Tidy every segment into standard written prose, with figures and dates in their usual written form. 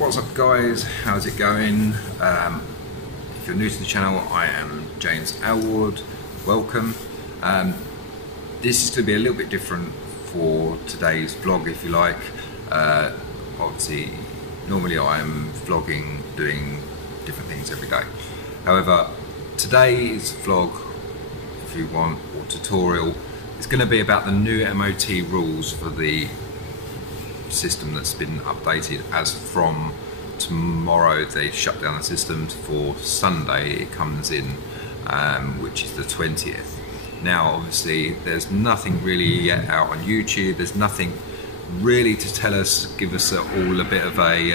What's up guys, how's it going? If you're new to the channel, I am James Elwood, welcome. This is going to be a little bit different for today's vlog, if you like. Obviously, normally I am vlogging, doing different things every day. However, today's vlog, if you want, or tutorial, is going to be about the new MOT rules for the system that's been updated. As from tomorrow they shut down the system. For Sunday it comes in, which is the 20th. Now obviously there's nothing really yet out on YouTube, there's nothing really to tell us, give us all a bit of a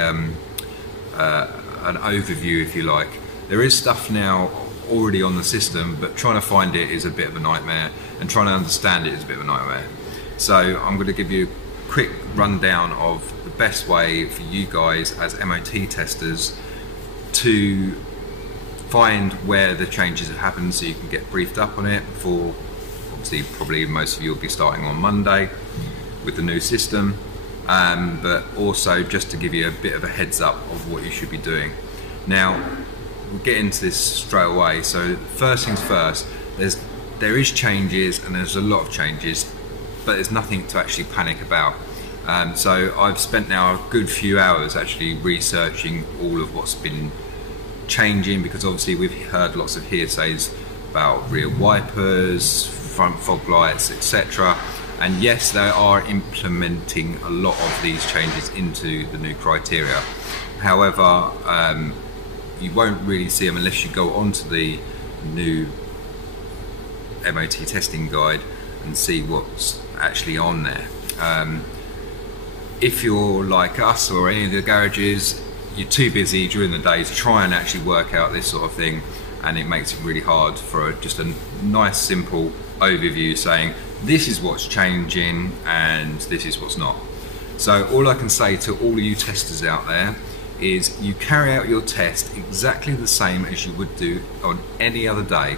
an overview, if you like. There is stuff now already on the system, but trying to find it is a bit of a nightmare, and trying to understand it is a bit of a nightmare. So I'm going to give you quick rundown of the best way for you guys as MOT testers to find where the changes have happened, so you can get briefed up on it before. Obviously probably most of you will be starting on Monday with the new system, but also just to give you a bit of a heads up of what you should be doing. Now we'll get into this straight away. So first things first, there is changes, and there's a lot of changes, but there's nothing to actually panic about. So I've spent now a good few hours actually researching all of what's been changing, because obviously we've heard lots of hearsays about rear wipers, front fog lights, etc. And yes, they are implementing a lot of these changes into the new criteria. However, you won't really see them unless you go onto the new MOT testing guide and see what's actually on there. If you're like us or any of the garages, you're too busy during the day to try and actually work out this sort of thing, and it makes it really hard for just a nice simple overview saying this is what's changing and this is what's not. So all I can say to all of you testers out there is you carry out your test exactly the same as you would do on any other day.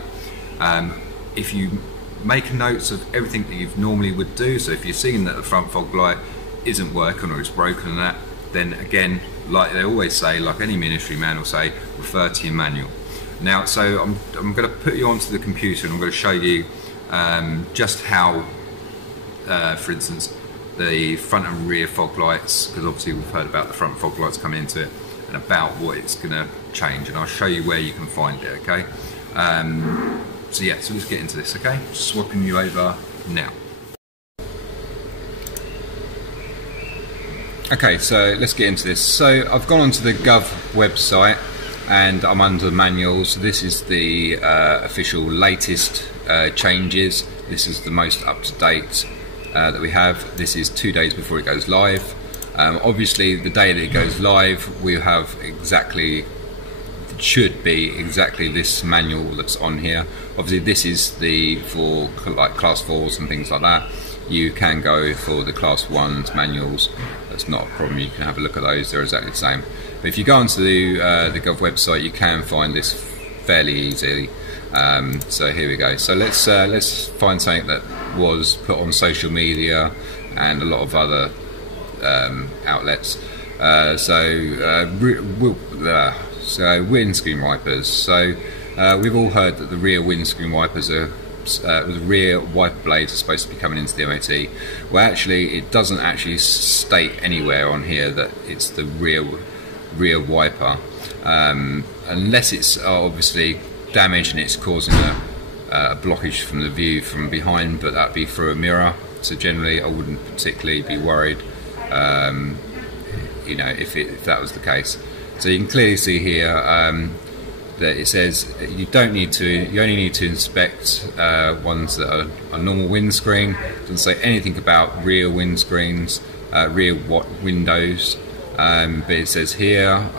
If you make notes of everything that you normally would do, so if you're seeing that the front fog light isn't working or it's broken and that, then again, like they always say, like any ministry man will say, refer to your manual. Now, so I'm going to put you onto the computer and I'm going to show you just how, for instance, the front and rear fog lights, because obviously we've heard about the front fog lights coming into it, and about what it's going to change, and I'll show you where you can find it, okay? So yeah, so let's get into this, okay? Just swapping you over now. Okay, so let's get into this. So I've gone onto the Gov website and I'm under the manuals. So this is the official latest changes. This is the most up-to-date that we have. This is 2 days before it goes live. Obviously the day that it goes live, we have exactly, should be exactly this manual that's on here. Obviously this is the for like class 4s and things like that. You can go for the class 1s manuals, that's not a problem, you can have a look at those, they're exactly the same. But if you go onto the Gov website, you can find this fairly easily. So here we go. So let's find something that was put on social media and a lot of other outlets. So windscreen wipers. So we've all heard that the rear windscreen wipers are the rear wiper blades are supposed to be coming into the MOT. Well, actually it doesn't actually state anywhere on here that it's the rear wiper, unless it's obviously damaged and it's causing a blockage from the view from behind, but that'd be through a mirror. So generally I wouldn't particularly be worried, you know, if that was the case. So you can clearly see here that it says you only need to inspect ones that are normal windscreen. It doesn't say anything about rear windscreens, rear windows, but it says here,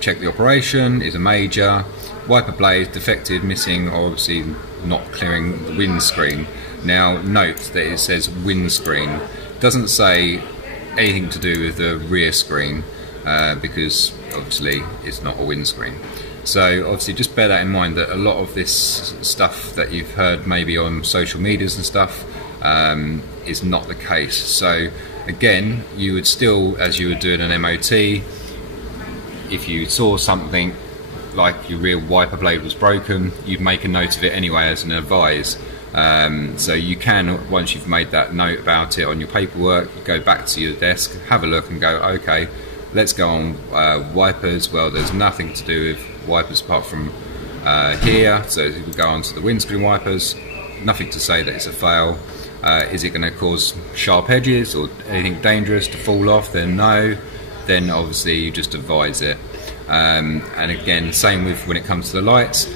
check the operation, is a major, wiper blade defective, missing, or obviously not clearing the windscreen. Now note that it says windscreen, it doesn't say anything to do with the rear screen, because obviously it's not a windscreen. So obviously just bear that in mind, that a lot of this stuff that you've heard maybe on social medias and stuff is not the case. So again, you would still, as you would do in an MOT, if you saw something like your rear wiper blade was broken, you'd make a note of it anyway as an advise. So you can, once you've made that note about it on your paperwork, go back to your desk, have a look and go, okay, let's go on wipers. Well, there's nothing to do with wipers apart from here, so if we go on to the windscreen wipers, nothing to say that it's a fail. Is it going to cause sharp edges or anything dangerous to fall off? Then no, then obviously you just advise it. And again, same with when it comes to the lights.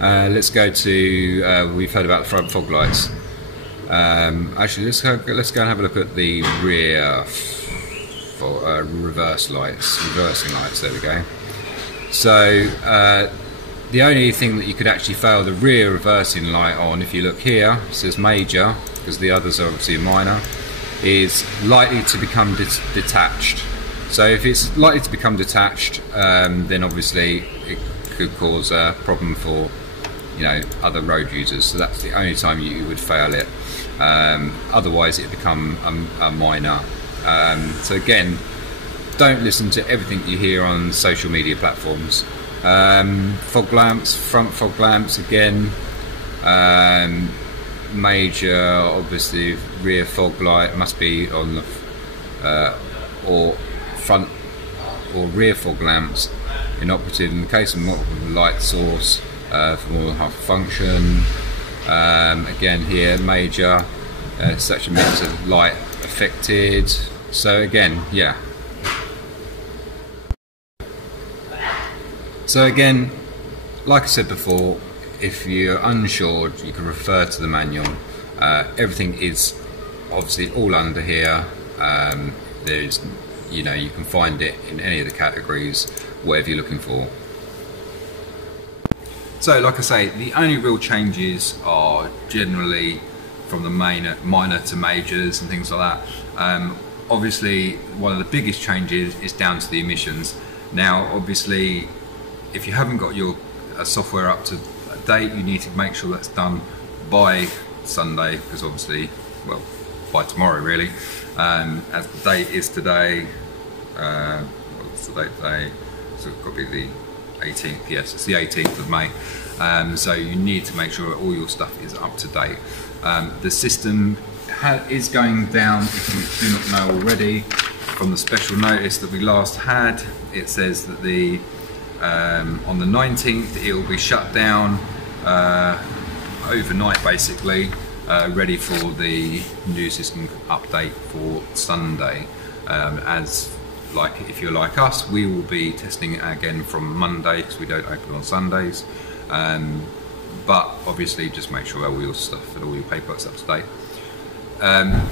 Let's go to, we've heard about the front fog lights. Actually, let's go and have a look at the rear reversing lights, there we go. So the only thing that you could actually fail the rear reversing light on, if you look here, it says major, because the others are obviously minor, is likely to become detached. So if it's likely to become detached, then obviously it could cause a problem for, you know, other road users. So that's the only time you would fail it. Otherwise it become a minor. So again, don't listen to everything you hear on social media platforms. Fog lamps, front fog lamps again, major, obviously rear fog light must be on the or front or rear fog lamps inoperative in the case of multiple light source for more than half a function. Again here, major, such a mix of light affected. So again, yeah. So again, like I said before, if you're unsure, you can refer to the manual. Everything is obviously all under here. There's, you know, you can find it in any of the categories, whatever you're looking for. So like I say, the only real changes are generally from the minor to majors and things like that. Obviously, one of the biggest changes is down to the emissions. Now, obviously, if you haven't got your software up to date, you need to make sure that's done by Sunday, because obviously, well, by tomorrow really. As the date is today, what's the date today? So it's got to be the 18th, yes, it's the 18th of May. So you need to make sure all your stuff is up to date. The system is going down, if you do not know already, from the special notice that we last had. It says that the on the 19th it will be shut down overnight, basically, ready for the new system update for Sunday. As like, if you're like us, we will be testing it again from Monday, because we don't open on Sundays. But obviously just make sure all your stuff and all your paperwork's up to date.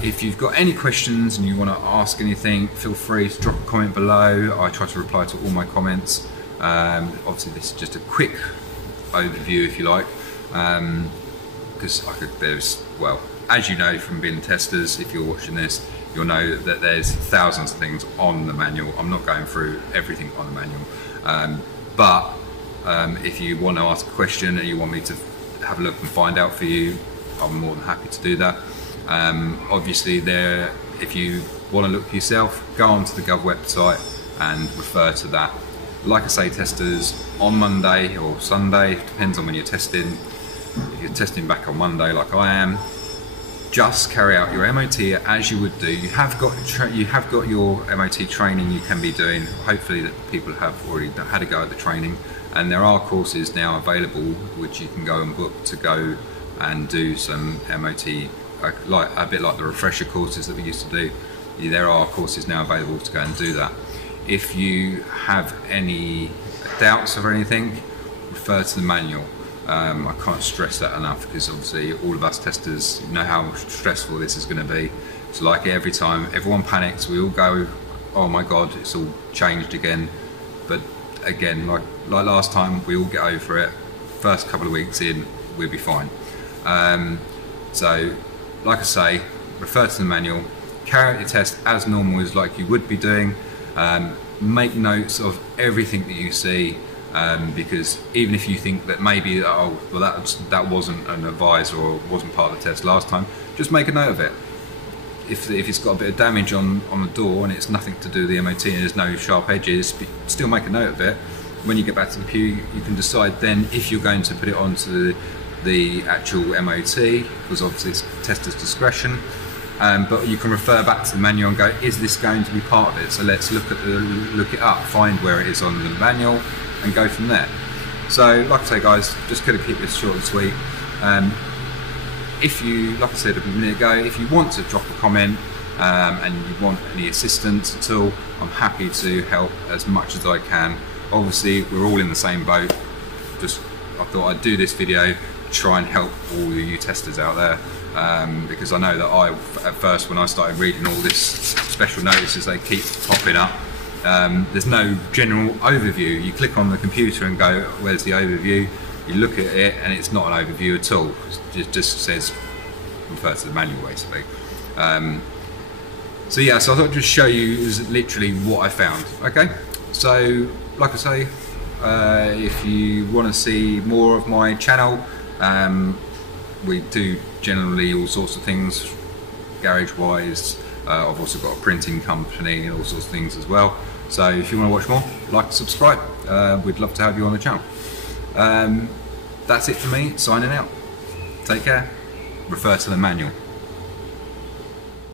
If you've got any questions and you want to ask anything, feel free to drop a comment below. I try to reply to all my comments. Obviously this is just a quick overview, if you like, because there's, well, as you know from being testers, if you're watching this, you'll know that there's thousands of things on the manual. I'm not going through everything on the manual, but if you want to ask a question and you want me to have a look and find out for you, I'm more than happy to do that. Obviously if you want to look for yourself, go onto the Gov website and refer to that. Like I say, testers, on Monday or Sunday, depends on when you're testing. If you're testing back on Monday like I am, just carry out your MOT as you would do. You have got your MOT training you can be doing. Hopefully that people have already had a go at the training, and there are courses now available which you can go and book to go and do some MOT, like a bit like the refresher courses that we used to do. There are courses now available to go and do that. If you have any doubts or anything, refer to the manual. I can't stress that enough, because obviously all of us testers know how stressful this is going to be. It's like every time everyone panics, we all go, oh my god, it's all changed again. But again, like last time, we all get over it. First couple of weeks in, we'll be fine. So like I say, refer to the manual, carry out your test as normal, as like you would be doing. Make notes of everything that you see, because even if you think that maybe, oh well, that wasn't an advice or wasn't part of the test last time, just make a note of it. if it's got a bit of damage on the door and it's nothing to do with the MOT and there's no sharp edges, but still make a note of it. When you get back to the pew, you can decide then if you're going to put it onto the actual MOT, because obviously it's tester's discretion. But you can refer back to the manual and go, is this going to be part of it? So let's look it up, find where it is on the manual, and go from there. So, like I say, guys, just going to keep this short and sweet. If you, like I said a minute ago, if you want to drop a comment and you want any assistance at all, I'm happy to help as much as I can. Obviously, we're all in the same boat. I thought I'd do this video, try and help all you testers out there, because I know that at first, when I started reading all this special notices, they keep popping up. There's no general overview. You click on the computer and go, where's the overview? You look at it and it's not an overview at all. It just says, refer to the manual basically. So yeah, so I thought I'd just show you is literally what I found. Okay, so like I say, if you want to see more of my channel, we do generally all sorts of things garage wise. I've also got a printing company and all sorts of things as well. So if you want to watch more, like and subscribe. We'd love to have you on the channel. That's it for me, signing out. Take care. Refer to the manual.